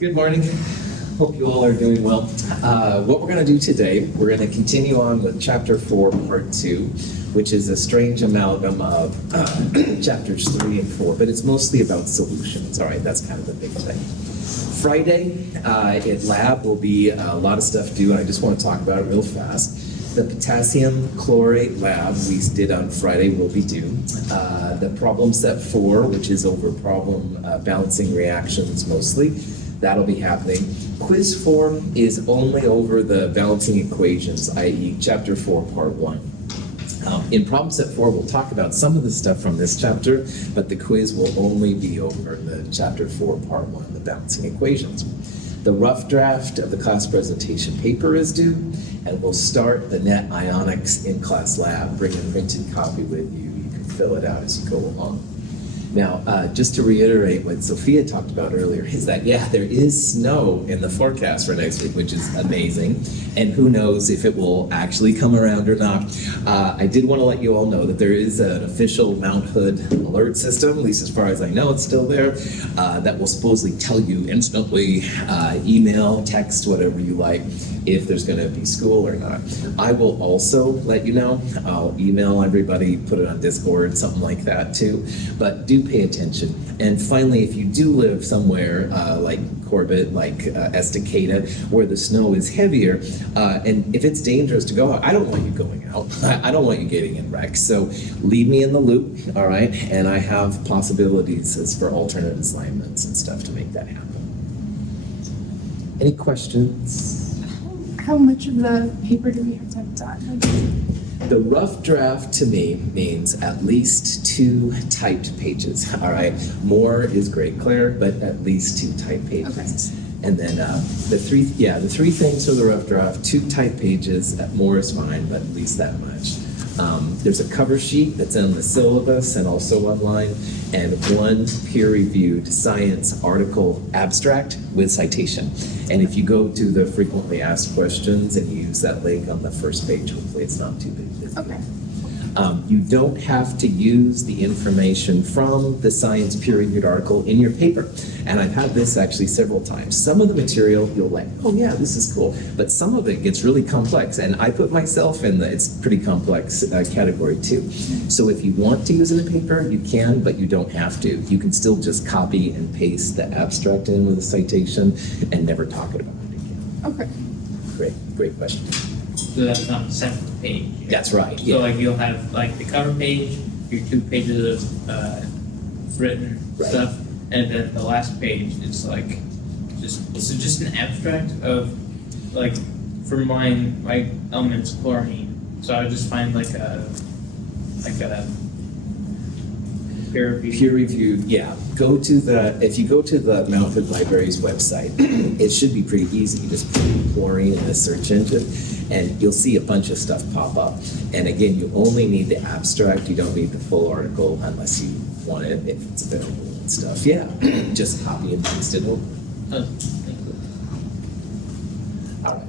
Good morning. Hope you all are doing well. What we're going to do today, we're going to continue on with Chapter 4, Part 2, which is a strange amalgam of Chapters 3 and 4, but it's mostly about solutions. All right, that's kind of the big thing. Friday at lab will be a lot of stuff due, and I just want to talk about it real fast. The potassium chlorate lab we did on Friday will be due. The problem set 4, which is over problem balancing reactions mostly, that'll be happening. Quiz 4 is only over the balancing equations, i.e. Chapter 4, Part 1. In problem set 4, we'll talk about some of the stuff from this chapter, but the quiz will only be over the Chapter 4, Part 1, the balancing equations. The rough draft of the class presentation paper is due, and we'll start the net ionics in class lab. Bring a printed copy with you. You can fill it out as you go along. Now, just to reiterate what Sophia talked about earlier, is that, yeah, there is snow in the forecast for next week, which is amazing, and who knows if it will actually come around or not. I did want to let you all know that there is an official Mount Hood alert system, at least as far as I know it's still there, that will supposedly tell you instantly, email, text, whatever you like, if there's going to be school or not. I will also let you know. I'll email everybody, put it on Discord, something like that too, but do pay attention. And finally, if you do live somewhere like Corbett, like Estacada, where the snow is heavier, and if it's dangerous to go out, I don't want you going out. I don't want you getting in wrecks. So leave me in the loop, all right? And I have possibilities as for alternate assignments and stuff to make that happen. Any questions? How much of the paper do we have to have done? The rough draft to me means at least 2 typed pages, all right? More is great, Claire, but at least 2 typed pages. Okay. And then the three things for the rough draft, 2 typed pages, more is fine, but at least that much. There's a cover sheet that's in the syllabus and also online, and 1 peer-reviewed science article abstract with citation. And if you go to the frequently asked questions and you use that link on the first page, hopefully it's not too big. Okay. You don't have to use the information from the science peer-reviewed article in your paper. And I've had this actually several times. Some of the material you'll like, oh yeah, this is cool. But some of it gets really complex. And I put myself in the it's pretty complex category too. So if you want to use it in a paper, you can, but you don't have to. You can still just copy and paste the abstract in with a citation and never talk about it again. Okay. Great question. So that's on a separate page. That's right. Yeah. So like you'll have like the cover page, your 2 pages of written stuff, and then the last page is like just an abstract of like for mine my element's chlorine. So I would just find like a peer-reviewed, yeah. If you go to the Mount Hood Library's website, it should be pretty easy. You just put chlorine in the search engine, and you'll see a bunch of stuff pop up. And again, you only need the abstract. You don't need the full article unless you want it, if it's available and stuff. Yeah, just copy and paste it over. All right.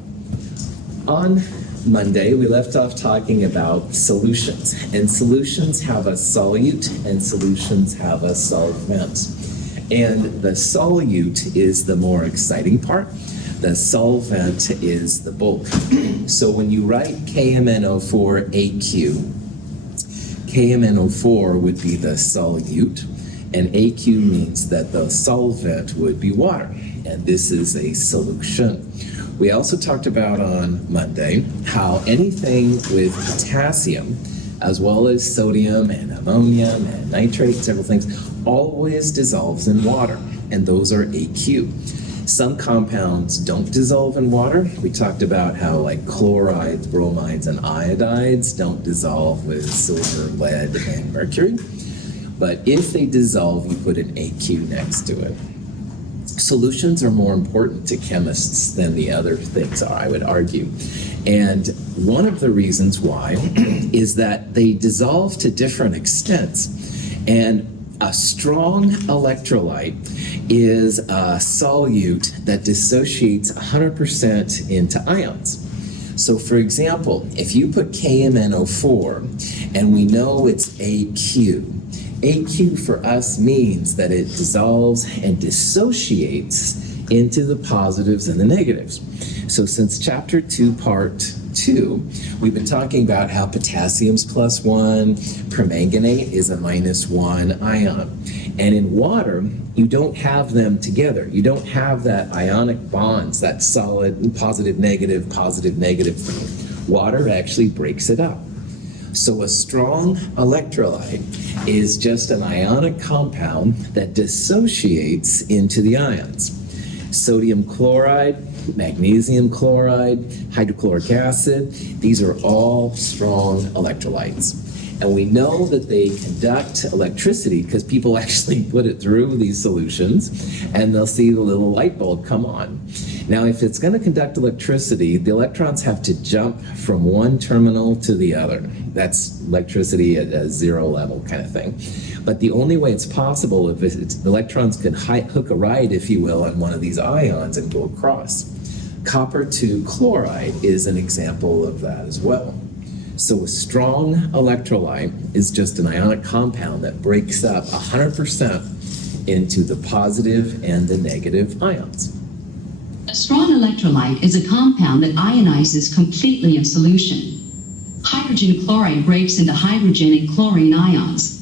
On Monday, we left off talking about solutions, and solutions have a solute and solutions have a solvent. And the solute is the more exciting part. The solvent is the bulk. So when you write KMNO4AQ, KMNO4 would be the solute, and AQ means that the solvent would be water, and this is a solution. We also talked about on Monday how anything with potassium, as well as sodium and ammonium and nitrate, several things, always dissolves in water, and those are AQ. Some compounds don't dissolve in water. We talked about how like chlorides, bromides, and iodides don't dissolve with silver, lead, and mercury. But if they dissolve, you put an AQ next to it. Solutions are more important to chemists than the other things are, I would argue. And one of the reasons why is that they dissolve to different extents. And a strong electrolyte is a solute that dissociates 100% into ions. So for example, if you put KMNO4 and we know it's AQ, AQ for us means that it dissolves and dissociates into the positives and the negatives. So since chapter 2, part 2, we've been talking about how potassium's +1, permanganate is a -1 ion. And in water, you don't have them together. You don't have that ionic bonds, that solid positive, negative thing. Water actually breaks it up. So a strong electrolyte is just an ionic compound that dissociates into the ions. Sodium chloride, magnesium chloride, hydrochloric acid, these are all strong electrolytes. And we know that they conduct electricity because people actually put it through these solutions and they'll see the little light bulb come on. Now, if it's going to conduct electricity, the electrons have to jump from one terminal to the other. That's electricity at a zero level kind of thing. But the only way it's possible if the electrons can hook a ride, if you will, on one of these ions and go across. Copper 2 chloride is an example of that as well. So a strong electrolyte is just an ionic compound that breaks up 100% into the positive and the negative ions. A strong electrolyte is a compound that ionizes completely in solution. Hydrogen chloride breaks into hydrogen and chlorine ions.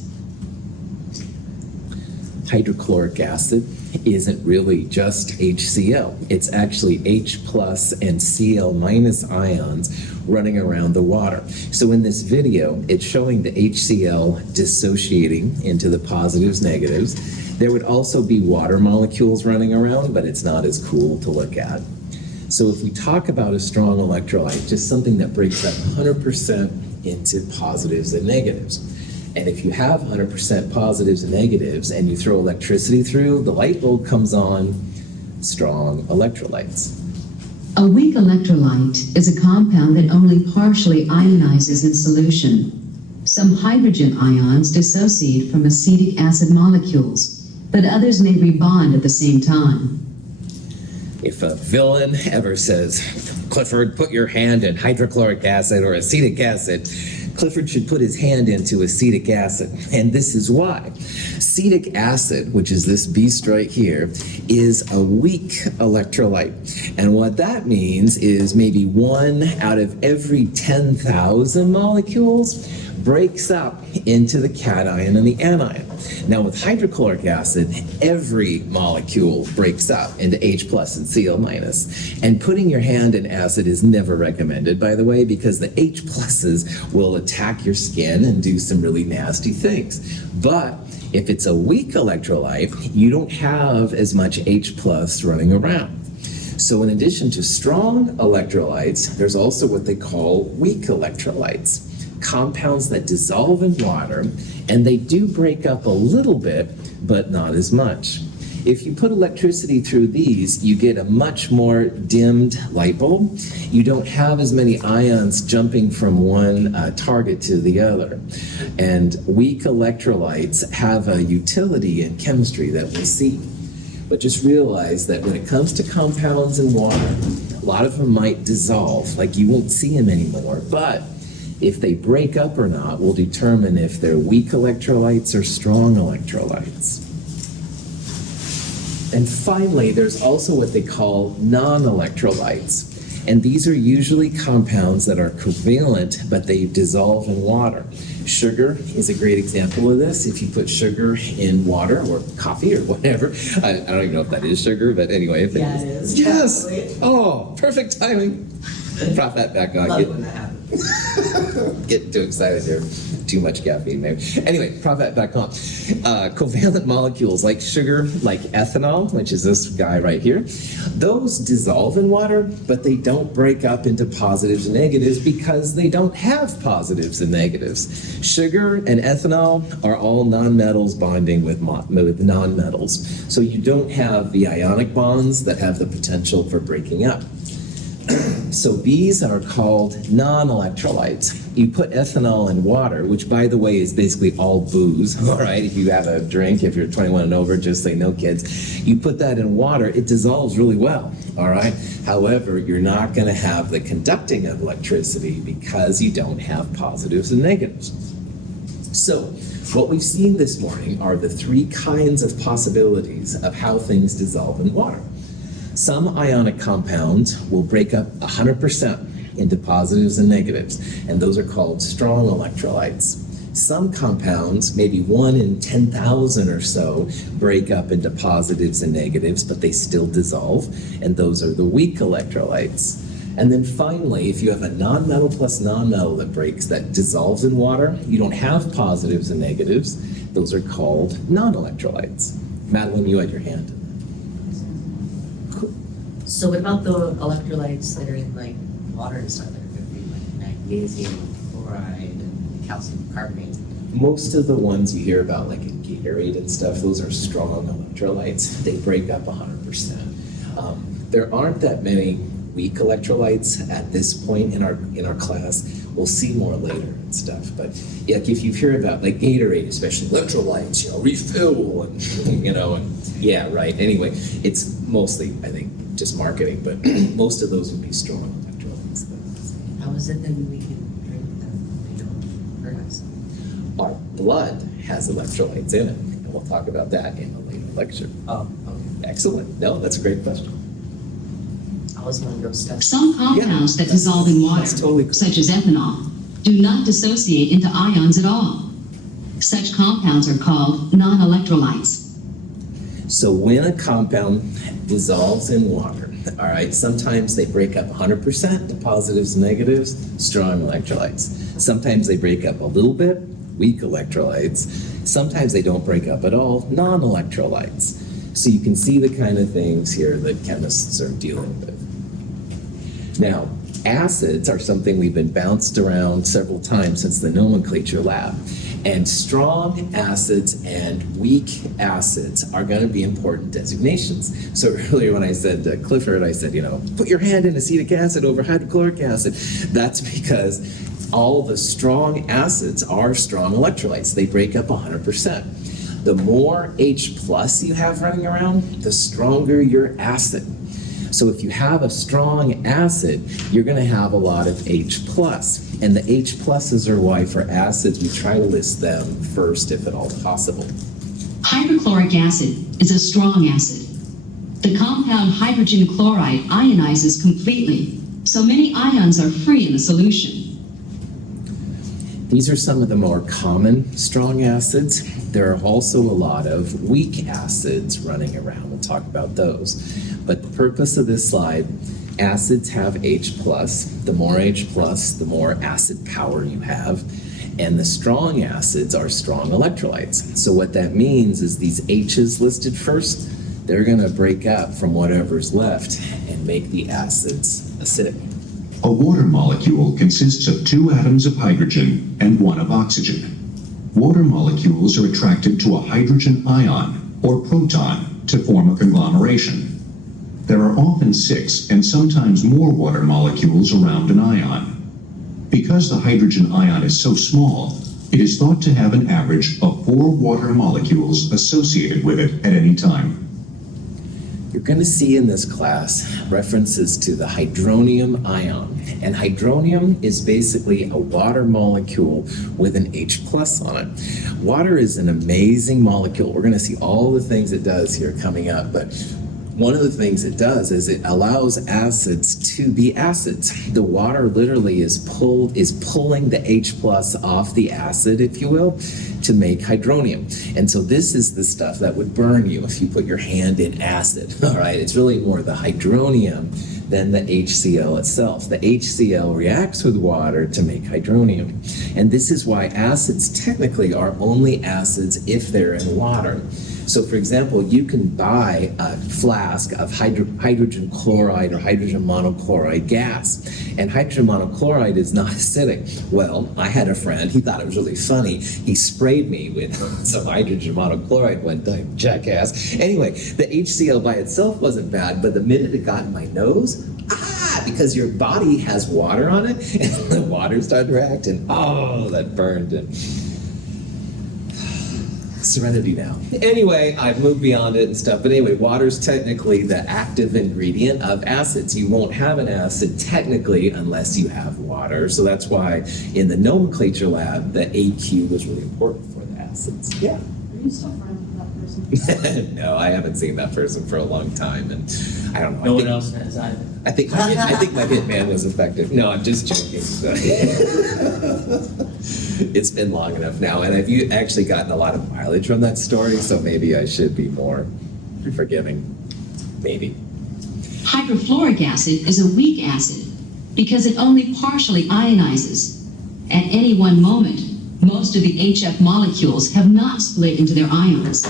Hydrochloric acid isn't really just HCl. It's actually H plus and Cl minus ions running around the water. So in this video, it's showing the HCl dissociating into the positives, negatives. There would also be water molecules running around, but it's not as cool to look at. So if we talk about a strong electrolyte, just something that breaks up 100% into positives and negatives. And if you have 100% positives and negatives and you throw electricity through, the light bulb comes on, strong electrolytes. A weak electrolyte is a compound that only partially ionizes in solution. Some hydrogen ions dissociate from acetic acid molecules, but others may rebond at the same time. If a villain ever says, Clifford, put your hand in hydrochloric acid or acetic acid, Clifford should put his hand into acetic acid, and this is why. Acetic acid, which is this beast right here, is a weak electrolyte. And what that means is maybe 1 out of every 10,000 molecules breaks up into the cation and the anion. Now with hydrochloric acid, every molecule breaks up into H plus and Cl minus. And putting your hand in acid is never recommended, by the way, because the H pluses will attack your skin and do some really nasty things. But if it's a weak electrolyte, you don't have as much H plus running around. So in addition to strong electrolytes, there's also what they call weak electrolytes. Compounds that dissolve in water, and they do break up a little bit, but not as much. If you put electricity through these, you get a much more dimmed light bulb. You don't have as many ions jumping from one target to the other. And weak electrolytes have a utility in chemistry that we see. But just realize that when it comes to compounds in water, a lot of them might dissolve, like you won't see them anymore, but if they break up or not will determine if they're weak electrolytes or strong electrolytes. And finally, there's also what they call non-electrolytes. And these are usually compounds that are covalent, but they dissolve in water. Sugar is a great example of this. If you put sugar in water or coffee or whatever, I don't even know if that is sugar, but anyway. If It is. Yes! Absolutely. Oh, perfect timing. Prop that back on. Love when that happens. Getting too excited there. Too much caffeine, maybe. Anyway, prop that back on. Covalent molecules like sugar, like ethanol, which is this guy right here, those dissolve in water, but they don't break up into positives and negatives because they don't have positives and negatives. Sugar and ethanol are all nonmetals bonding with nonmetals. So you don't have the ionic bonds that have the potential for breaking up. So these are called non-electrolytes. You put ethanol in water, which by the way is basically all booze, all right? If you have a drink, if you're 21 and over, just say no kids. You put that in water, it dissolves really well, all right? However, you're not gonna have the conducting of electricity because you don't have positives and negatives. So what we've seen this morning are the 3 kinds of possibilities of how things dissolve in water. Some ionic compounds will break up 100% into positives and negatives, and those are called strong electrolytes. Some compounds, maybe 1 in 10,000 or so, break up into positives and negatives, but they still dissolve, and those are the weak electrolytes. And then finally, if you have a nonmetal plus nonmetal that dissolves in water, you don't have positives and negatives. Those are called non-electrolytes. Madeline, you had your hand. So what about the electrolytes that are in like water and stuff that are good for you, like magnesium, chloride, and calcium carbonate? Most of the ones you hear about, like in Gatorade and stuff, those are strong electrolytes. They break up 100%. There aren't that many weak electrolytes at this point in our class. We'll see more later and stuff. But yeah, if you hear about like Gatorade, especially electrolytes, refill and yeah, right. Anyway, it's mostly, I think, just marketing, but most of those would be strong electrolytes. How is it that we can drink them? They don't hurt us. Our blood has electrolytes in it, and we'll talk about that in a later lecture. Oh, okay. Excellent. No, that's a great question. I was one of those stuff. Some compounds Yeah, that dissolve in water, that's totally cool. such as ethanol, do not dissociate into ions at all. Such compounds are called non-electrolytes. So when a compound dissolves in water, all right, sometimes they break up 100% to positives and negatives, strong electrolytes. Sometimes they break up a little bit, weak electrolytes. Sometimes they don't break up at all, non-electrolytes. So you can see the kind of things here that chemists are dealing with. Now, acids are something we've been bounced around several times since the nomenclature lab. And strong acids and weak acids are going to be important designations. So earlier when I said Clifford, I said, put your hand in acetic acid over hydrochloric acid. That's because all the strong acids are strong electrolytes. They break up 100%. The more H plus you have running around, the stronger your acid. So if you have a strong acid, you're going to have a lot of H plus. And the H pluses are why for acids we try to list them first if at all possible. Hydrochloric acid is a strong acid. The compound hydrogen chloride ionizes completely, so many ions are free in the solution. These are some of the more common strong acids. There are also a lot of weak acids running around. We'll talk about those. But the purpose of this slide, acids have H plus. The more H plus, the more acid power you have. And the strong acids are strong electrolytes. So what that means is these H's listed first, they're going to break up from whatever's left and make the acids acidic. A water molecule consists of 2 atoms of hydrogen and 1 of oxygen. Water molecules are attracted to a hydrogen ion, or proton, to form a conglomeration. There are often 6 and sometimes more water molecules around an ion. Because the hydrogen ion is so small, it is thought to have an average of 4 water molecules associated with it at any time. You're going to see in this class references to the hydronium ion. And hydronium is basically a water molecule with an H plus on it. Water is an amazing molecule. We're going to see all the things it does here coming up, but one of the things it does is it allows acids to be acids. The water literally is pulling the H plus off the acid, if you will, to make hydronium. And so this is the stuff that would burn you if you put your hand in acid. All right, it's really more the hydronium than the HCl itself. The HCl reacts with water to make hydronium. And this is why acids technically are only acids if they're in water. So for example, you can buy a flask of hydrogen chloride or hydrogen monochloride gas, and hydrogen monochloride is not acidic. Well, I had a friend, he thought it was really funny. He sprayed me with some hydrogen monochloride one time, jackass. Anyway, the HCl by itself wasn't bad, but the minute it got in my nose, because your body has water on it, and the water started to react, and that burned. And serenity now. Anyway, I've moved beyond it and stuff, but anyway, water's technically the active ingredient of acids. You won't have an acid technically unless you have water, so that's why in the nomenclature lab, the AQ was really important for the acids. Yeah. Are you still friends with that person person. No, I haven't seen that person for a long time, and I don't know. No I one think, else has either. I think my hitman was effective. No, I'm just joking. It's been long enough now, and I've actually gotten a lot of mileage from that story, so maybe I should be more forgiving. Maybe. Hydrofluoric acid is a weak acid because it only partially ionizes. At any one moment, most of the HF molecules have not split into their ions.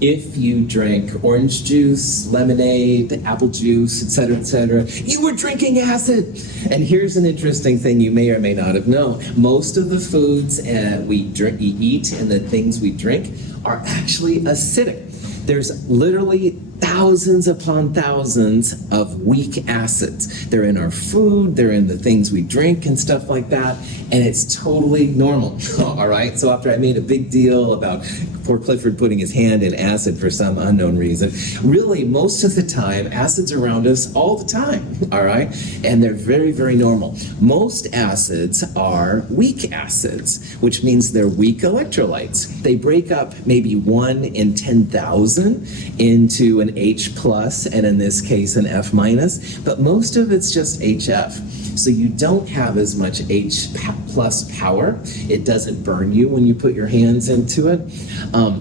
If you drank orange juice, lemonade, apple juice, etc., you were drinking acid. And here's an interesting thing you may or may not have known. Most of the foods we eat and the things we drink are actually acidic. There's literally thousands upon thousands of weak acids. They're in our food, they're in the things we drink and stuff like that, and it's totally normal, all right? So after I made a big deal about poor Clifford putting his hand in acid for some unknown reason, really most of the time, acids are around us all the time, all right? And they're very, very normal. Most acids are weak acids, which means they're weak electrolytes. They break up maybe 1 in 10,000 into an H plus, and in this case an F minus, but most of it's just HF. So you don't have as much H plus power. It doesn't burn you when you put your hands into it.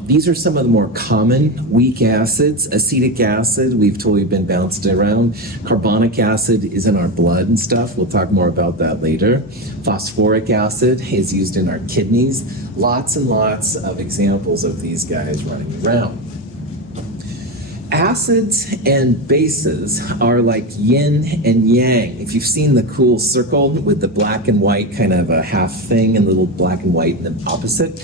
These are some of the more common weak acids. Acetic acid, we've totally been bounced around. Carbonic acid is in our blood and stuff. We'll talk more about that later. Phosphoric acid is used in our kidneys. Lots and lots of examples of these guys running around. Acids and bases are like yin and yang. If you've seen the cool circle with the black and white kind of a half thing and the little black and white and the opposite,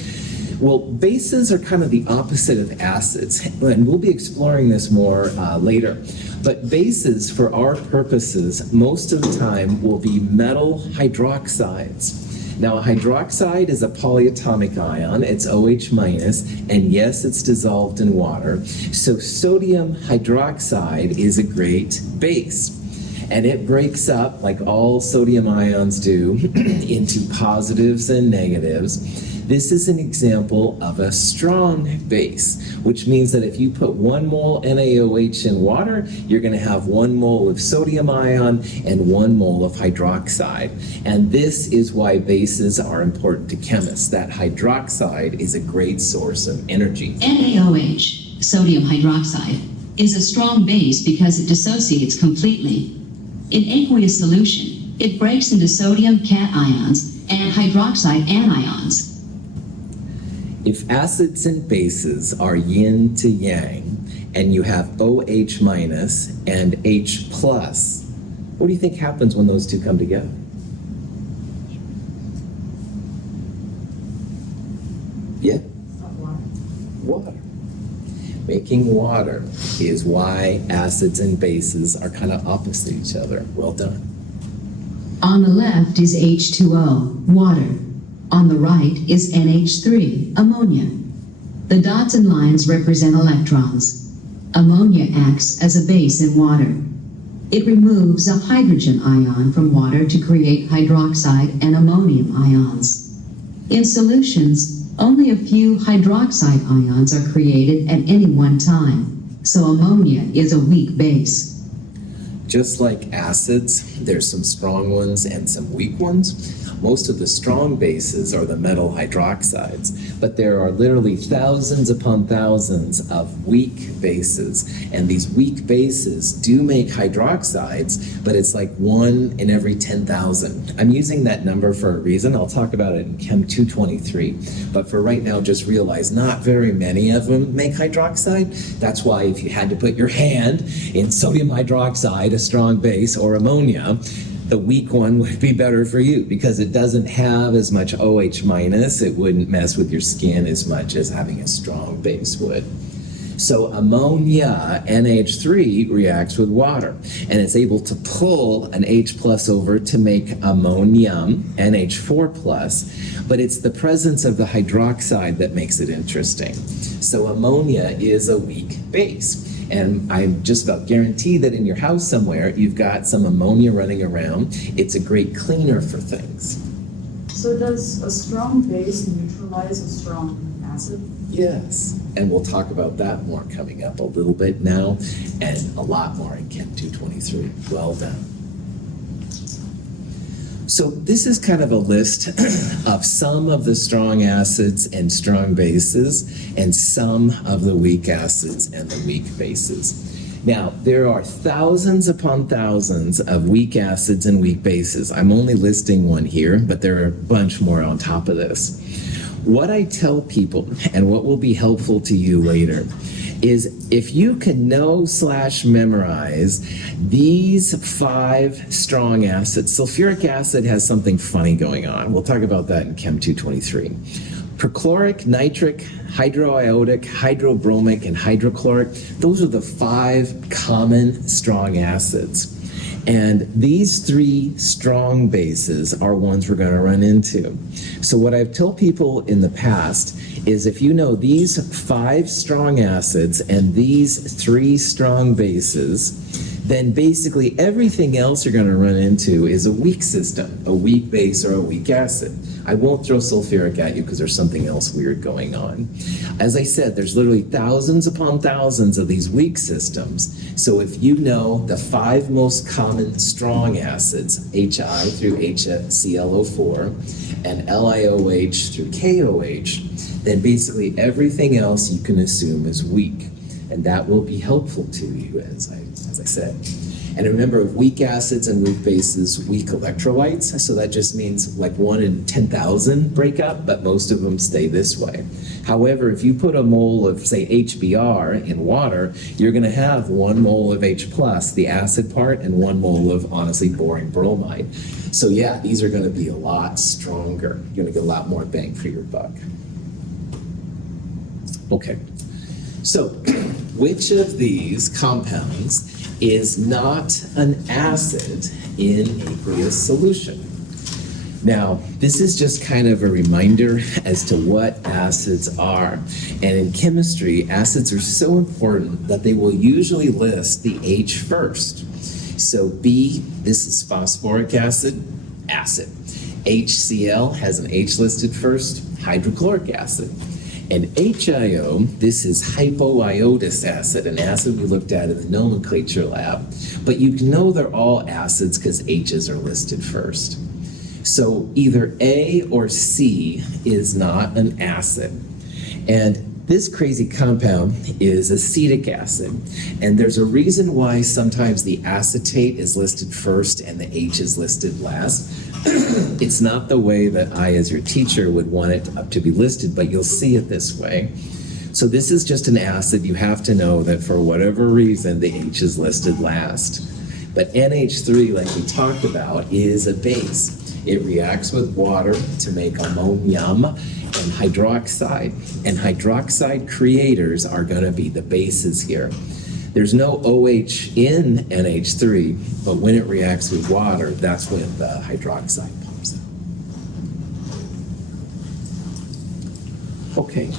well, bases are kind of the opposite of acids, and we'll be exploring this more later. But bases, for our purposes, most of the time will be metal hydroxides. Now, a hydroxide is a polyatomic ion. It's OH minus, and yes, it's dissolved in water. So sodium hydroxide is a great base. And it breaks up, like all sodium ions do, into positives and negatives. This is an example of a strong base, which means that if you put 1 mole NaOH in water, you're going to have 1 mole of sodium ion and 1 mole of hydroxide. And this is why bases are important to chemists. That hydroxide is a great source of energy. NaOH, sodium hydroxide, is a strong base because it dissociates completely. In aqueous solution, it breaks into sodium cations and hydroxide anions. If acids and bases are yin to yang, and you have OH minus and H plus, what do you think happens when those two come together? Yeah? Water. Making water is why acids and bases are kind of opposite each other. Well done. On the left is H2O, water. On the right is NH3, ammonia. The dots and lines represent electrons. Ammonia acts as a base in water. It removes a hydrogen ion from water to create hydroxide and ammonium ions. In solutions, only a few hydroxide ions are created at any one time, so ammonia is a weak base. Just like acids, there's some strong ones and some weak ones. Most of the strong bases are the metal hydroxides, but there are literally thousands upon thousands of weak bases. And these weak bases do make hydroxides, but it's like 1 in every 10,000. I'm using that number for a reason. I'll talk about it in Chem 223. But for right now, just realize not very many of them make hydroxide. That's why if you had to put your hand in sodium hydroxide, a strong base, or ammonia, the weak one would be better for you because it doesn't have as much OH minus. It wouldn't mess with your skin as much as having a strong base would. So ammonia, NH3, reacts with water, and it's able to pull an H plus over to make ammonium, NH4 plus, but it's the presence of the hydroxide that makes it interesting. So ammonia is a weak base. And I'm just about guaranteed that in your house somewhere, you've got some ammonia running around. It's a great cleaner for things. So does a strong base neutralize a strong acid. Yes, and we'll talk about that more coming up a little bit now, and a lot more in Chem 223. Well done. So this is kind of a list of some of the strong acids and strong bases, and some of the weak acids and the weak bases. Now, there are thousands upon thousands of weak acids and weak bases. I'm only listing one here, but there are a bunch more on top of this. What I tell people, and what will be helpful to you later, is if you can know/memorize these 5 strong acids. Sulfuric acid has something funny going on. We'll talk about that in Chem 223. Perchloric, nitric, hydroiodic, hydrobromic, and hydrochloric, those are the 5 common strong acids. And these 3 strong bases are ones we're going to run into. So what I've told people in the past is if you know these 5 strong acids and these 3 strong bases, then basically everything else you're going to run into is a weak system, a weak base or a weak acid. I won't throw sulfuric at you because there's something else weird going on. As I said, there's literally thousands upon thousands of these weak systems. So if you know the 5 most common strong acids, HI through HClO4 and LiOH through KOH, then basically everything else you can assume is weak. And that will be helpful to you, as I said. And remember, weak acids and weak bases, weak electrolytes. So that just means like 1 in 10,000 break up, but most of them stay this way. However, if you put a mole of, say, HBr in water, you're going to have 1 mole of H+, the acid part, and 1 mole of, honestly, boring bromide. So yeah, these are going to be a lot stronger. You're going to get a lot more bang for your buck. Okay. So, which of these compounds is not an acid in aqueous solution? Now, this is just kind of a reminder as to what acids are. And in chemistry, acids are so important that they will usually list the H first. So B, this is phosphoric acid, acid. HCl has an H listed first, hydrochloric acid. And HIO, this is hypoiodous acid, an acid we looked at in the nomenclature lab. But you know they're all acids because H's are listed first. So either A or C is not an acid. And this crazy compound is acetic acid. And there's a reason why sometimes the acetate is listed first and the H is listed last. It's not the way that I, as your teacher, would want it to be listed, but you'll see it this way. So this is just an acid. You have to know that for whatever reason, the H is listed last. But NH3, like we talked about, is a base. It reacts with water to make ammonium and hydroxide. And hydroxide creators are going to be the bases here. There's no OH in NH3, but when it reacts with water, that's when the hydroxide pops out. Okay,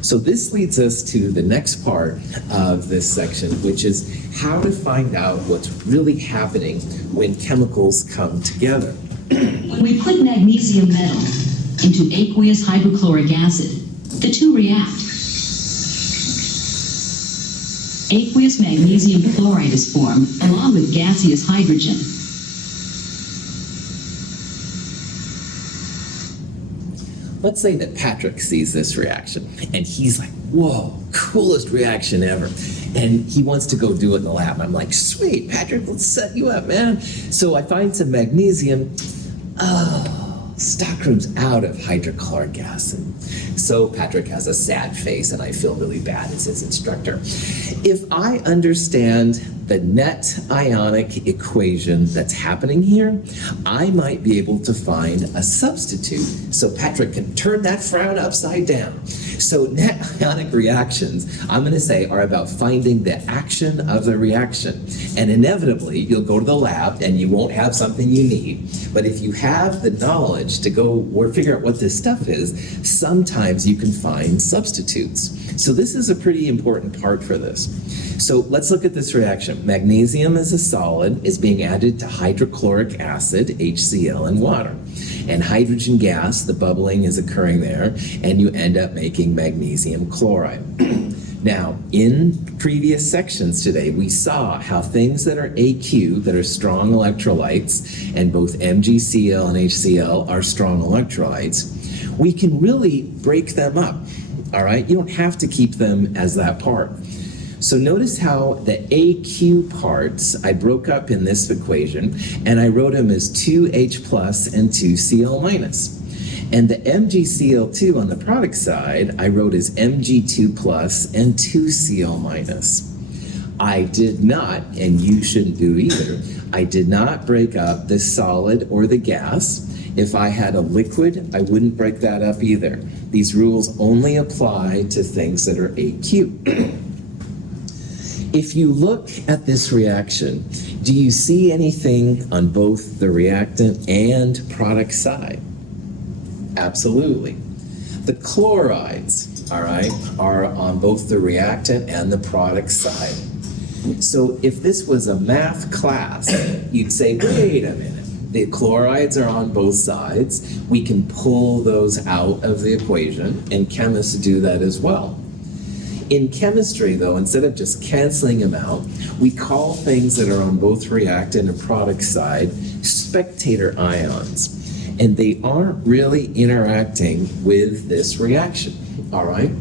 so this leads us to the next part of this section, which is how to find out what's really happening when chemicals come together. When we put magnesium metal into aqueous hydrochloric acid, the two react. Aqueous magnesium chloride is formed along with gaseous hydrogen. Let's say that Patrick sees this reaction and he's like, whoa, coolest reaction ever. And he wants to go do it in the lab. I'm like, sweet, Patrick, let's set you up, man. So I find some magnesium. Oh, stockroom's out of hydrochloric acid. So Patrick has a sad face and I feel really bad as his instructor. If I understand the net ionic equation that's happening here, I might be able to find a substitute so Patrick can turn that frown upside down. So net ionic reactions, I'm going to say, are about finding the action of the reaction. And inevitably, you'll go to the lab and you won't have something you need. But if you have the knowledge to go or figure out what this stuff is, sometimes you can find substitutes. So this is a pretty important part for this. So let's look at this reaction. Magnesium as a solid is being added to hydrochloric acid, HCl, and water. And hydrogen gas, the bubbling is occurring there, and you end up making magnesium chloride. Now, in previous sections today, we saw how things that are AQ, that are strong electrolytes, and both MgCl and HCl are strong electrolytes, we can really break them up, all right? You don't have to keep them as that part. So notice how the AQ parts I broke up in this equation, and I wrote them as 2H plus and 2Cl minus. And the MgCl2 on the product side, I wrote as Mg2 plus and 2Cl minus. I did not, and you shouldn't do either, I did not break up the solid or the gas. If I had a liquid, I wouldn't break that up either. These rules only apply to things that are AQ. If you look at this reaction, do you see anything on both the reactant and product side? Absolutely. The chlorides, all right, are on both the reactant and the product side. So if this was a math class, you'd say, wait a minute. The chlorides are on both sides. We can pull those out of the equation, and chemists do that as well. In chemistry, though, instead of just canceling them out, we call things that are on both reactant and product side spectator ions. And they aren't really interacting with this reaction, all right?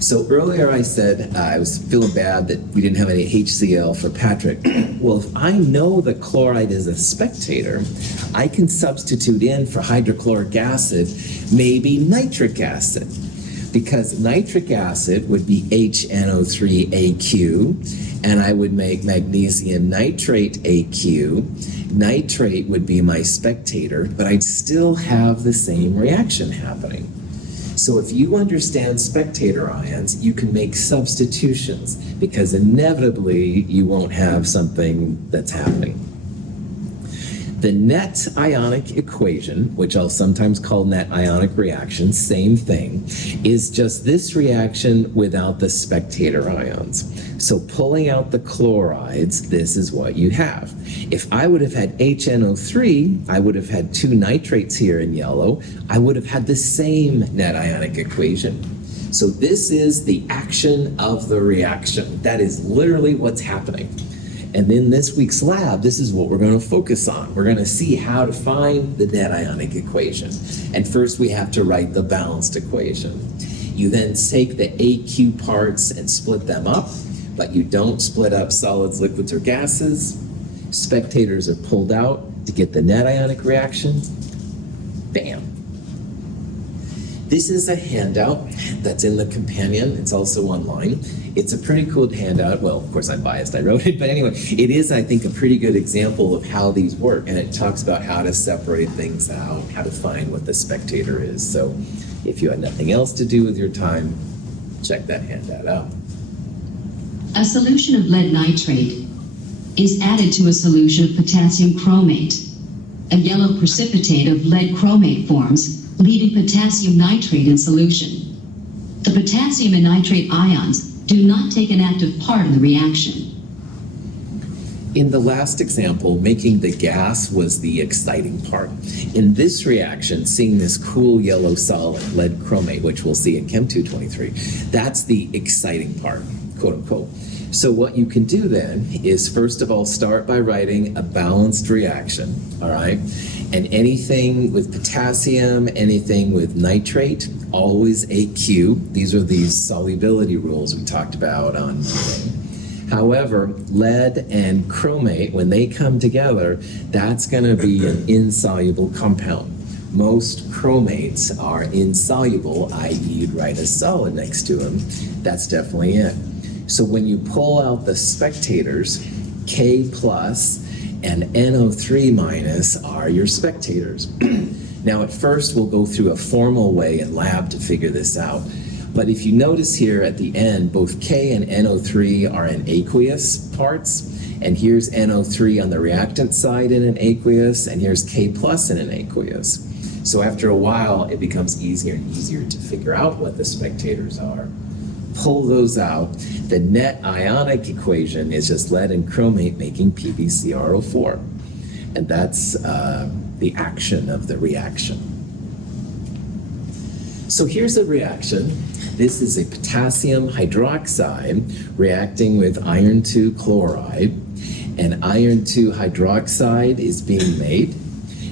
So earlier I said I was feeling bad that we didn't have any HCl for Patrick. Well, if I know the chloride is a spectator, I can substitute in for hydrochloric acid maybe nitric acid, because nitric acid would be HNO3AQ, and I would make magnesium nitrate AQ. Nitrate would be my spectator, but I'd still have the same reaction happening. So if you understand spectator ions, you can make substitutions, because inevitably you won't have something that's happening. The net ionic equation, which I'll sometimes call net ionic reaction, same thing, is just this reaction without the spectator ions. So pulling out the chlorides, this is what you have. If I would have had HNO3, I would have had two nitrates here in yellow. I would have had the same net ionic equation. So this is the action of the reaction. That is literally what's happening. And in this week's lab, this is what we're going to focus on. We're going to see how to find the net ionic equation. And first we have to write the balanced equation. You then take the AQ parts and split them up, but you don't split up solids, liquids, or gases. Spectators are pulled out to get the net ionic reaction. Bam. This is a handout that's in the companion. It's also online. It's a pretty cool handout. Well, of course I'm biased, I wrote it, but anyway, it is, I think, a pretty good example of how these work, and it talks about how to separate things out, how to find what the spectator is. So if you had nothing else to do with your time, check that handout out. A solution of lead nitrate is added to a solution of potassium chromate. A yellow precipitate of lead chromate forms, leaving potassium nitrate in solution. The potassium and nitrate ions do not take an active part in the reaction. In the last example, making the gas was the exciting part. In this reaction, seeing this cool yellow solid, lead chromate, which we'll see in Chem 223, that's the exciting part, quote unquote. So what you can do then is, first of all, start by writing a balanced reaction, all right? And anything with potassium, anything with nitrate, always AQ. These are these solubility rules we talked about on Monday. However, lead and chromate, when they come together, that's going to be an insoluble compound. Most chromates are insoluble, i.e. you'd write a solid next to them. That's definitely it. So when you pull out the spectators, K plus and NO3 minus are your spectators. Now at first we'll go through a formal way in lab to figure this out. But if you notice here at the end, both K and NO3 are in aqueous parts, and here's NO3 on the reactant side in an aqueous, and here's K plus in an aqueous. So after a while, it becomes easier and easier to figure out what the spectators are. pull those out, the net ionic equation is just lead and chromate making PbCrO4. And that's the action of the reaction. So here's a reaction. This is a potassium hydroxide reacting with iron 2 chloride. And iron 2 hydroxide is being made.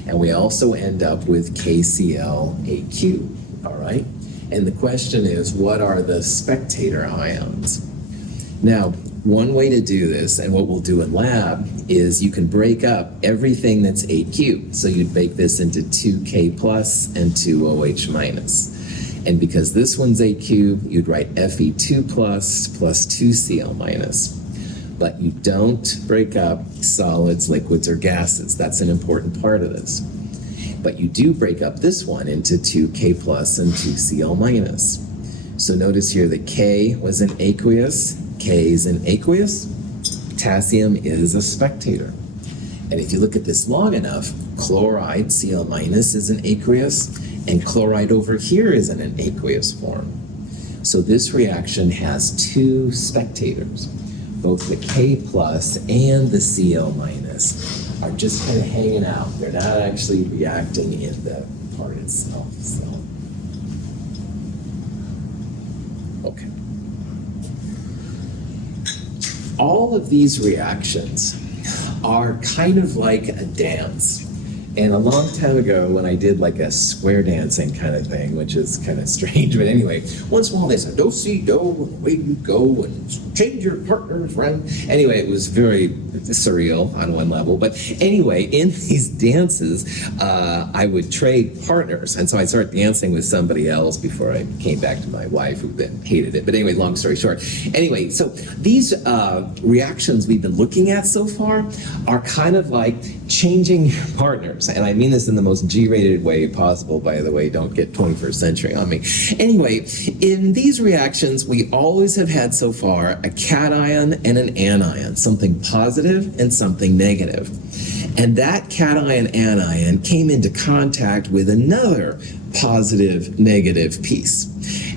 And we also end up with KClAq, all right? And the question is, what are the spectator ions? Now, one way to do this, and what we'll do in lab, is you can break up everything that's AQ. So you'd make this into 2K plus and 2OH minus. And because this one's AQ, you'd write Fe2 plus 2Cl minus. But you don't break up solids, liquids, or gases. That's an important part of this. But you do break up this one into 2K plus and 2Cl minus. So notice here that K was an aqueous, K is an aqueous, potassium is a spectator. And if you look at this long enough, chloride, Cl minus, is an aqueous, and chloride over here is in an aqueous form. So this reaction has two spectators. Both the K plus and the Cl minus are just kind of hanging out. They're not actually reacting in the part itself. So. Okay. All of these reactions are kind of like a dance. And a long time ago, when I did like a square dancing kind of thing, which is kind of strange, but anyway, once in a while they said, do, si, do, away you go, and change your partners around. Anyway, it was very surreal on one level. But anyway, in these dances, I would trade partners. And so I started dancing with somebody else before I came back to my wife, who then hated it. But anyway, long story short. Anyway, so these reactions we've been looking at so far are kind of like changing your partners. And I mean this in the most G-rated way possible, by the way, don't get 21st century on me. Anyway, in these reactions, we always have had so far a cation and an anion, something positive and something negative. And that cation anion came into contact with another positive negative piece.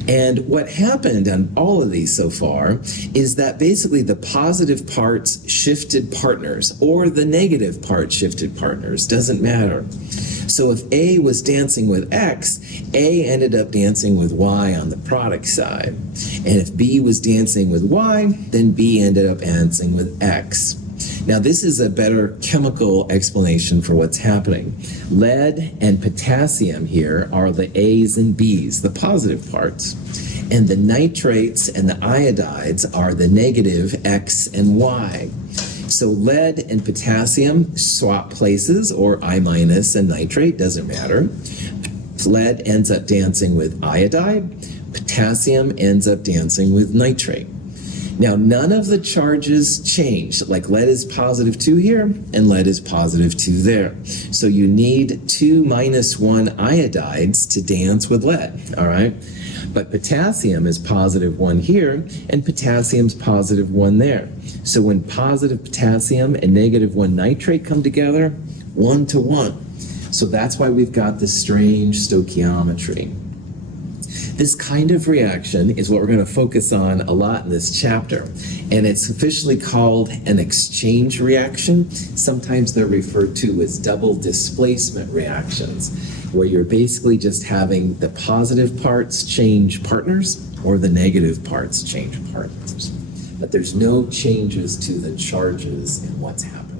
And what happened on all of these so far is that basically the positive parts shifted partners, or the negative part shifted partners, doesn't matter. So if A was dancing with X, A ended up dancing with Y on the product side. And if B was dancing with Y, then B ended up dancing with X. Now, this is a better chemical explanation for what's happening. Lead and potassium here are the A's and B's, the positive parts. And the nitrates and the iodides are the negative X and Y. So lead and potassium swap places, or I minus and nitrate, doesn't matter. Lead ends up dancing with iodide. Potassium ends up dancing with nitrate. Now, none of the charges change. Like lead is positive 2 here, and lead is positive 2 there. So you need 2 minus 1 iodides to dance with lead, all right? But potassium is positive 1 here, and potassium's positive 1 there. So when positive potassium and negative 1 nitrate come together, 1 to 1. So that's why we've got this strange stoichiometry. This kind of reaction is what we're going to focus on a lot in this chapter, and it's officially called an exchange reaction. Sometimes they're referred to as double displacement reactions, where you're basically just having the positive parts change partners or the negative parts change partners. But there's no changes to the charges in what's happening.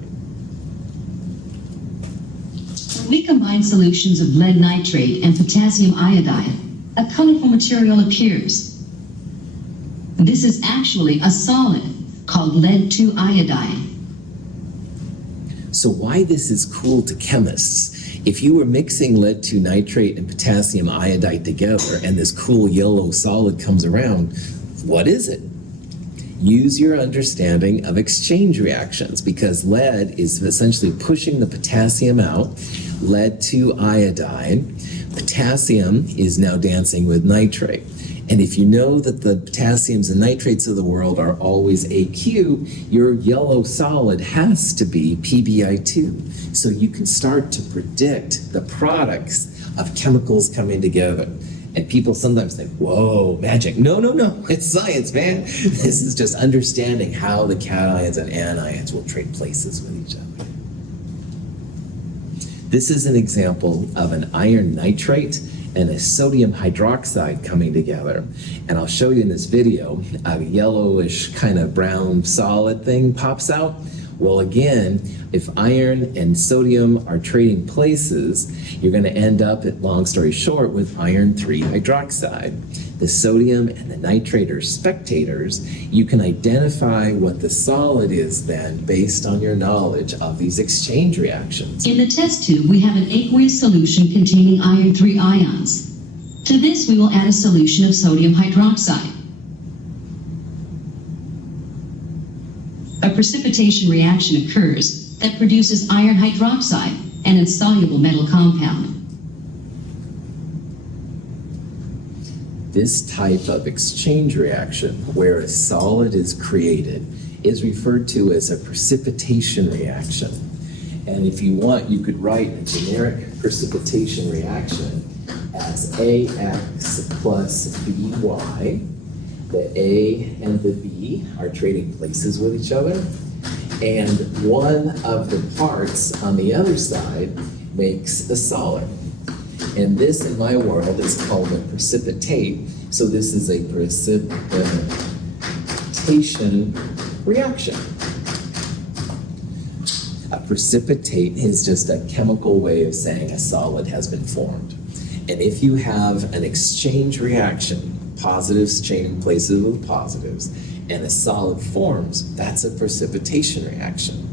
When we combine solutions of lead nitrate and potassium iodide, a colorful material appears. This is actually a solid called lead-2 iodide. So why this is cool to chemists? If you were mixing lead-2 nitrate and potassium iodide together and this cool yellow solid comes around, what is it? Use your understanding of exchange reactions, because lead is essentially pushing the potassium out, lead-2 iodide. Potassium is now dancing with nitrate. And if you know that the potassiums and nitrates of the world are always AQ, your yellow solid has to be PbI2. So you can start to predict the products of chemicals coming together. And people sometimes think, whoa, magic. No, no, no, it's science, man. This is just understanding how the cations and anions will trade places with each other. This is an example of an iron nitrate and a sodium hydroxide coming together. And I'll show you in this video, a yellowish kind of brown solid thing pops out. Well, again, if iron and sodium are trading places, you're going to end up, long story short, with iron 3 hydroxide. The sodium and the nitrate are spectators. You can identify what the solid is then based on your knowledge of these exchange reactions. In the test tube, we have an aqueous solution containing iron 3 ions. To this, we will add a solution of sodium hydroxide. A precipitation reaction occurs that produces iron hydroxide, an insoluble metal compound. This type of exchange reaction, where a solid is created, is referred to as a precipitation reaction. And if you want, you could write a generic precipitation reaction as AX plus BY. The A and the B are trading places with each other, and one of the parts on the other side makes a solid. And this, in my world, is called a precipitate. So this is a precipitation reaction. A precipitate is just a chemical way of saying a solid has been formed. And if you have an exchange reaction, positives trading places with positives, and a solid forms, that's a precipitation reaction.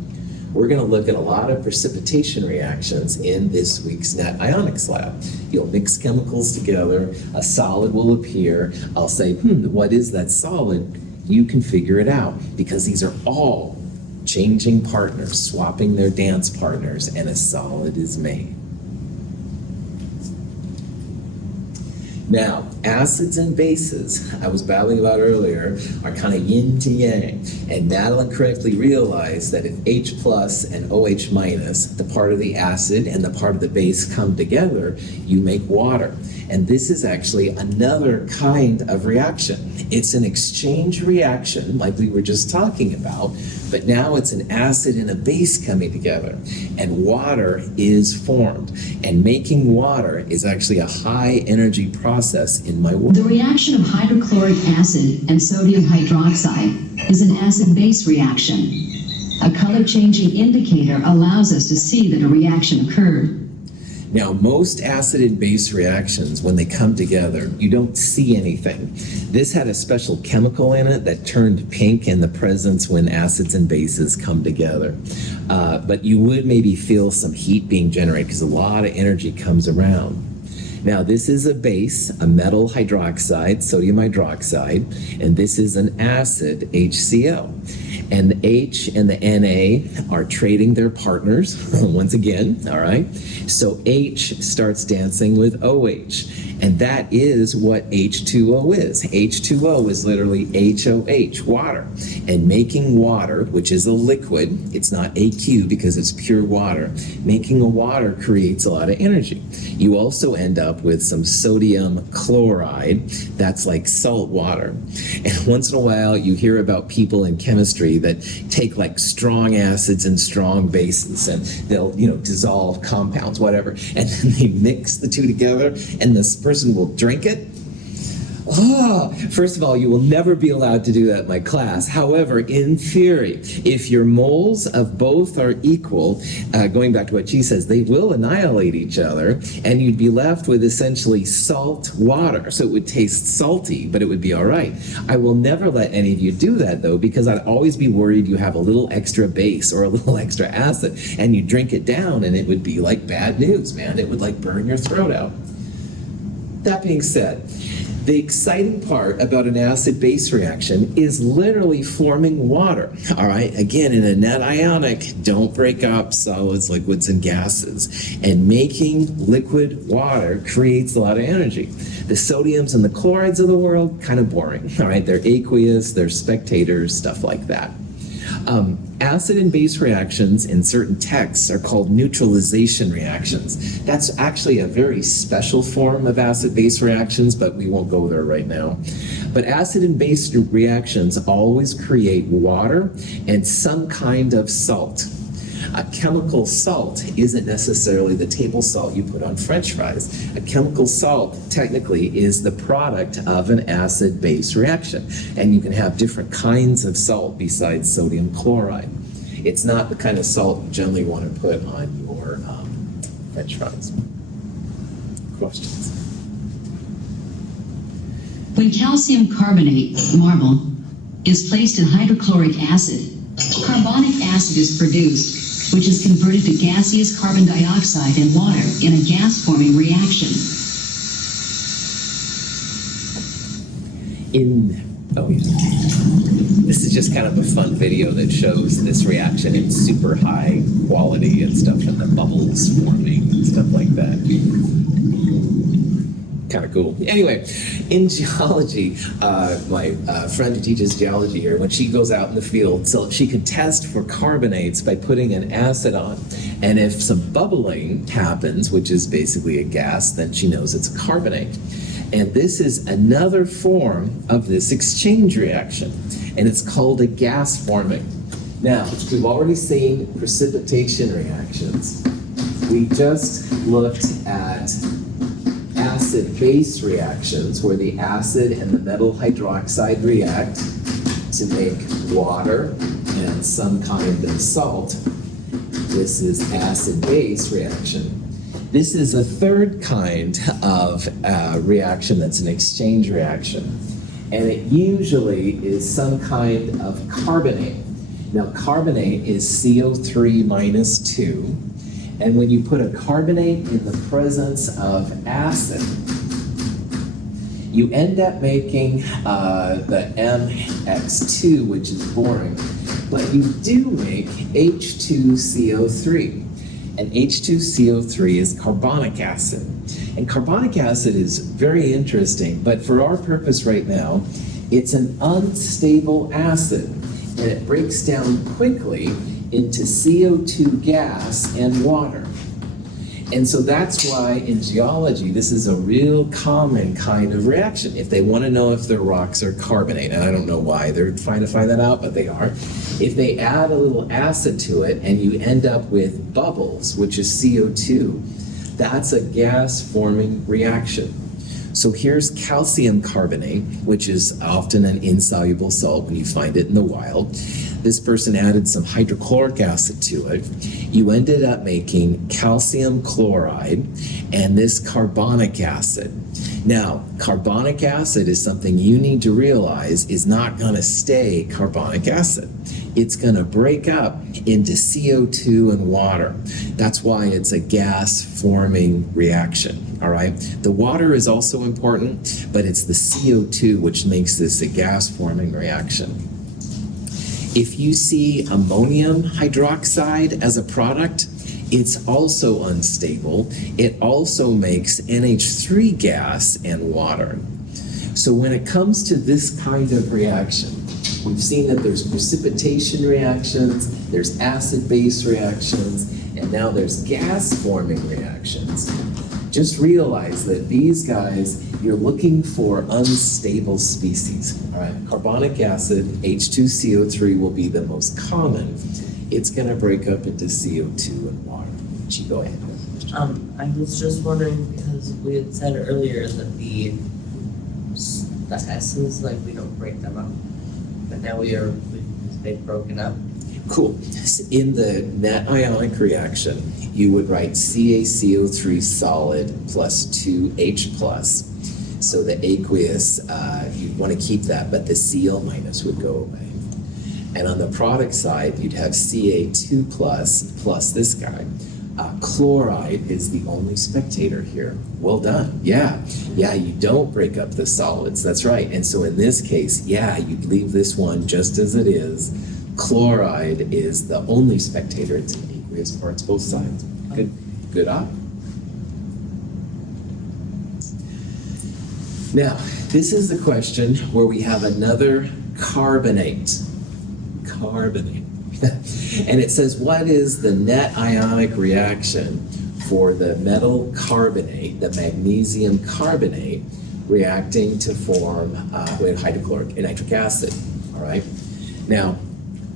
We're going to look at a lot of precipitation reactions in this week's Net Ionics lab. You'll mix chemicals together, a solid will appear. I'll say, what is that solid? You can figure it out, because these are all changing partners, swapping their dance partners, and a solid is made. Now, acids and bases, I was babbling about earlier, are kind of yin to yang. And Madeline correctly realized that if H plus and OH minus, the part of the acid and the part of the base, come together, you make water. And this is actually another kind of reaction. It's an exchange reaction, like we were just talking about, but now it's an acid and a base coming together, and water is formed. And making water is actually a high energy process in my world. The reaction of hydrochloric acid and sodium hydroxide is an acid-base reaction. A color-changing indicator allows us to see that a reaction occurred. Now, most acid and base reactions, when they come together, you don't see anything. This had a special chemical in it that turned pink in the presence when acids and bases come together. But you would maybe feel some heat being generated because a lot of energy comes around. Now, this is a base, a metal hydroxide, sodium hydroxide, and this is an acid, HCl. And the H and the Na are trading their partners, once again, all right? So H starts dancing with OH, and that is what H2O is. H2O is literally HOH, water. And making water, which is a liquid, it's not AQ because it's pure water, making a water creates a lot of energy. You also end up with some sodium chloride, that's like salt water. And once in a while you hear about people in chemistry that take like strong acids and strong bases, and they'll, dissolve compounds, whatever, and then they mix the two together and this person will drink it. First of all, you will never be allowed to do that in my class. However, in theory, if your moles of both are equal, going back to what she says, they will annihilate each other, and you'd be left with essentially salt water. So it would taste salty, but it would be all right. I will never let any of you do that, though, because I'd always be worried you have a little extra base or a little extra acid, and you drink it down, and it would be like bad news, man. It would like burn your throat out. That being said, the exciting part about an acid-base reaction is literally forming water, all right? Again, in a net ionic, don't break up solids, liquids, and gases. And making liquid water creates a lot of energy. The sodiums and the chlorides of the world, kind of boring, all right? They're aqueous, they're spectators, stuff like that. Acid and base reactions in certain texts are called neutralization reactions. That's actually a very special form of acid-base reactions, but we won't go there right now. But acid and base reactions always create water and some kind of salt. A chemical salt isn't necessarily the table salt you put on French fries. A chemical salt technically is the product of an acid-base reaction. And you can have different kinds of salt besides sodium chloride. It's not the kind of salt you generally want to put on your French fries. Questions? When calcium carbonate, marble, is placed in hydrochloric acid, carbonic acid is produced, which is converted to gaseous carbon dioxide and water in a gas-forming reaction. This is just kind of a fun video that shows this reaction in super high quality and stuff, and the bubbles forming and stuff like that. Kind of cool. Anyway, in geology, my friend who teaches geology here, when she goes out in the field, so she can test for carbonates by putting an acid on. And if some bubbling happens, which is basically a gas, then she knows it's a carbonate. And this is another form of this exchange reaction, and it's called a gas forming. Now, we've already seen precipitation reactions. We just looked at acid-base reactions, where the acid and the metal hydroxide react to make water and some kind of salt. This is acid-base reaction. This is a third kind of reaction that's an exchange reaction. And it usually is some kind of carbonate. Now, carbonate is CO3 minus 2. And when you put a carbonate in the presence of acid, you end up making the MX2, which is boring, but you do make H2CO3. And H2CO3 is carbonic acid. And carbonic acid is very interesting, but for our purpose right now, it's an unstable acid, and it breaks down quickly into CO2 gas and water. And so that's why in geology, this is a real common kind of reaction. If they want to know if their rocks are carbonate, and I don't know why they're trying to find that out, but they are. If they add a little acid to it and you end up with bubbles, which is CO2, that's a gas-forming reaction. So here's calcium carbonate, which is often an insoluble salt when you find it in the wild. This person added some hydrochloric acid to it. You ended up making calcium chloride and this carbonic acid. Now, carbonic acid is something you need to realize is not going to stay carbonic acid. It's going to break up into CO2 and water. That's why it's a gas-forming reaction, all right? The water is also important, but it's the CO2 which makes this a gas-forming reaction. If you see ammonium hydroxide as a product, it's also unstable. It also makes NH3 gas and water. So when it comes to this kind of reaction, we've seen that there's precipitation reactions, there's acid-base reactions, and now there's gas-forming reactions. Just realize that these guys, you're looking for unstable species. All right, carbonic acid, H2CO3 will be the most common. It's going to break up into CO2 and water. Chi, go ahead. I was just wondering, because we had said earlier that the S's, like, we don't break them up, but now they've broken up. Cool. In the net ionic reaction, you would write CaCO3 solid plus 2H plus. So the aqueous, you'd want to keep that, but the Cl minus would go away. And on the product side, you'd have Ca2 plus this guy. Chloride is the only spectator here. Well done. Yeah, you don't break up the solids. That's right. And so in this case, you'd leave this one just as it is. Chloride is the only spectator. It's in aqueous parts, both sides. Good up. Now, this is the question where we have another carbonate. Carbonate. And it says, what is the net ionic reaction for the metal carbonate, the magnesium carbonate, reacting to form with hydrochloric and nitric acid? All right. Now,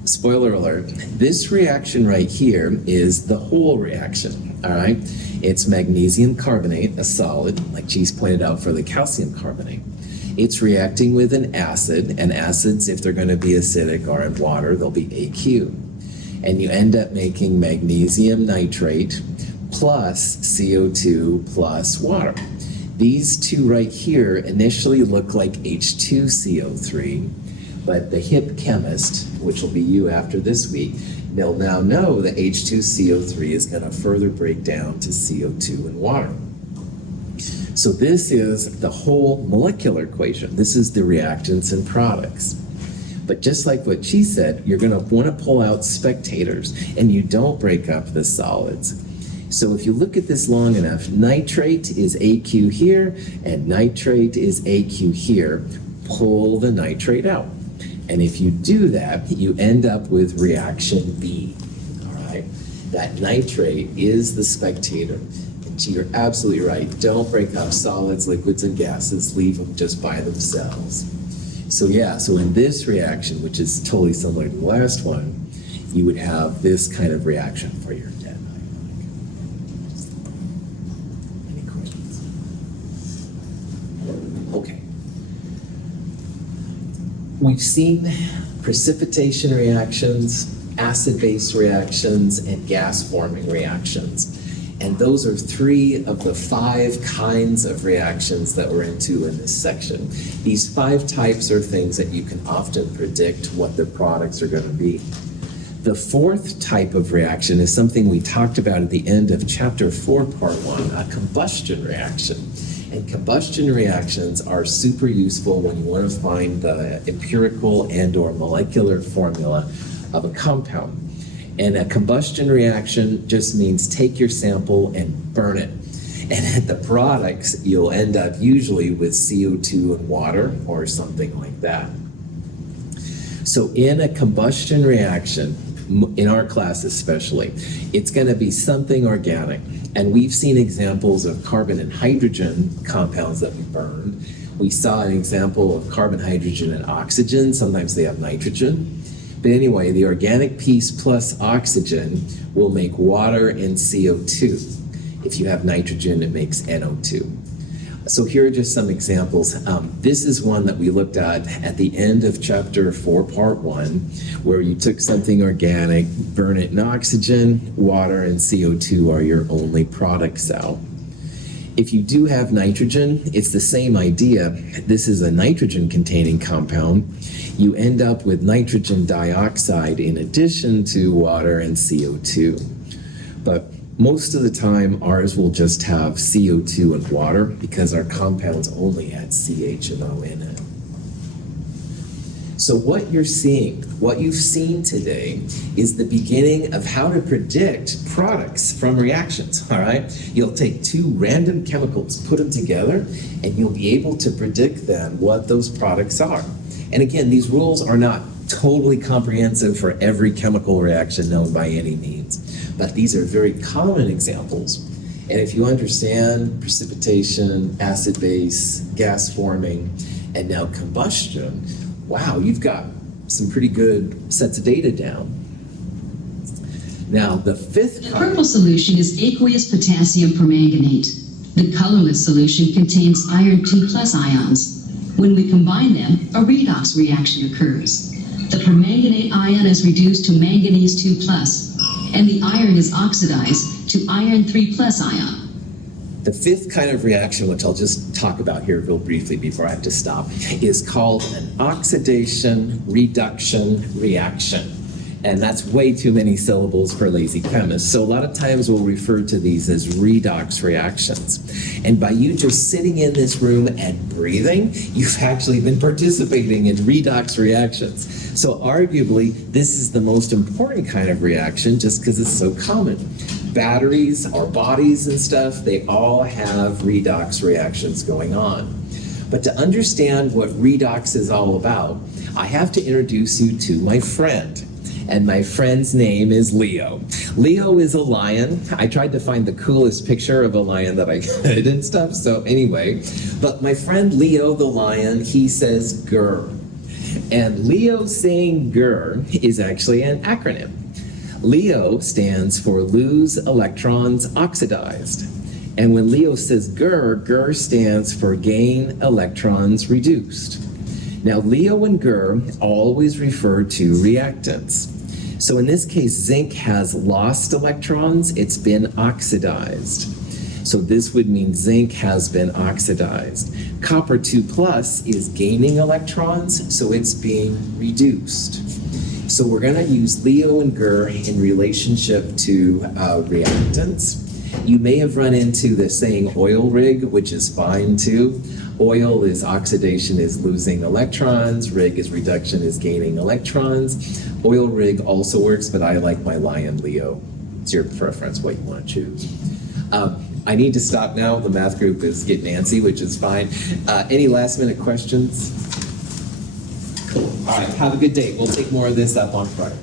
spoiler alert, this reaction right here is the whole reaction. All right. It's magnesium carbonate, a solid, like Cheese pointed out for the calcium carbonate. It's reacting with an acid, and acids, if they're going to be acidic, are in water, they'll be AQ. And you end up making magnesium nitrate plus CO2 plus water. These two right here initially look like H2CO3, but the hip chemist, which will be you after this week, they'll now know that H2CO3 is going to further break down to CO2 and water. So this is the whole molecular equation. This is the reactants and products. But just like what she said, you're going to want to pull out spectators, and you don't break up the solids. So if you look at this long enough, nitrate is AQ here, and nitrate is AQ here. Pull the nitrate out. And if you do that, you end up with reaction B. All right? That nitrate is the spectator. You're absolutely right. Don't break up solids, liquids, and gases. Leave them just by themselves. So yeah, so in this reaction, which is totally similar to the last one, you would have this kind of reaction for your net ionic. Any questions? Okay. We've seen precipitation reactions, acid-base reactions, and gas-forming reactions. And those are 3 of the 5 kinds of reactions that we're into in this section. These 5 types are things that you can often predict what the products are going to be. The 4th type of reaction is something we talked about at the end of chapter 4, part 1, a combustion reaction. And combustion reactions are super useful when you want to find the empirical and or molecular formula of a compound. And a combustion reaction just means take your sample and burn it. And at the products, you'll end up usually with CO2 and water or something like that. So in a combustion reaction, in our class especially, it's going to be something organic. And we've seen examples of carbon and hydrogen compounds that we burned. We saw an example of carbon, hydrogen, and oxygen. Sometimes they have nitrogen. But anyway, the organic piece plus oxygen will make water and CO2. If you have nitrogen, it makes NO2. So here are just some examples. This is one that we looked at the end of chapter 4, part 1, where you took something organic, burn it in oxygen, water, and CO2 are your only products out. If you do have nitrogen, it's the same idea. This is a nitrogen-containing compound. You end up with nitrogen dioxide in addition to water and CO2. But most of the time, ours will just have CO2 and water because our compounds only had CH and O in it. So what you're seeing, what you've seen today, is the beginning of how to predict products from reactions, all right? You'll take 2 random chemicals, put them together, and you'll be able to predict then what those products are. And again, these rules are not totally comprehensive for every chemical reaction known by any means, but these are very common examples. And if you understand precipitation, acid base, gas forming, and now combustion, wow, you've got some pretty good sets of data down. Now, the 5th The purple solution is aqueous potassium permanganate. The colorless solution contains iron 2+ ions. When we combine them, a redox reaction occurs. The permanganate ion is reduced to manganese 2+, and the iron is oxidized to iron 3+ ion. The 5th kind of reaction, which I'll just talk about here real briefly before I have to stop, is called an oxidation reduction reaction. And that's way too many syllables for lazy chemists. So a lot of times we'll refer to these as redox reactions. And by you just sitting in this room and breathing, you've actually been participating in redox reactions. So arguably, this is the most important kind of reaction just because it's so common. Batteries, our bodies and stuff, they all have redox reactions going on. But to understand what redox is all about, I have to introduce you to my friend. And my friend's name is Leo. Leo is a lion. I tried to find the coolest picture of a lion that I could and stuff. So anyway, but my friend Leo the lion, he says grr. And Leo saying grr is actually an acronym. Leo stands for lose electrons oxidized. And when Leo says grr, grr stands for gain electrons reduced. Now, Leo and grr always refer to reactants. So in this case, zinc has lost electrons, it's been oxidized. So this would mean zinc has been oxidized. Copper 2 plus is gaining electrons, so it's being reduced. So we're going to use Leo and grr in relationship to reactants. You may have run into the saying oil rig, which is fine too. Oil is oxidation is losing electrons, rig is reduction is gaining electrons. Oil rig also works, but I like my lion Leo. It's your preference what you want to choose. I need to stop now. The math group is getting antsy, which is fine. Any last minute questions? Cool. All right, have a good day. We'll take more of this up on Friday.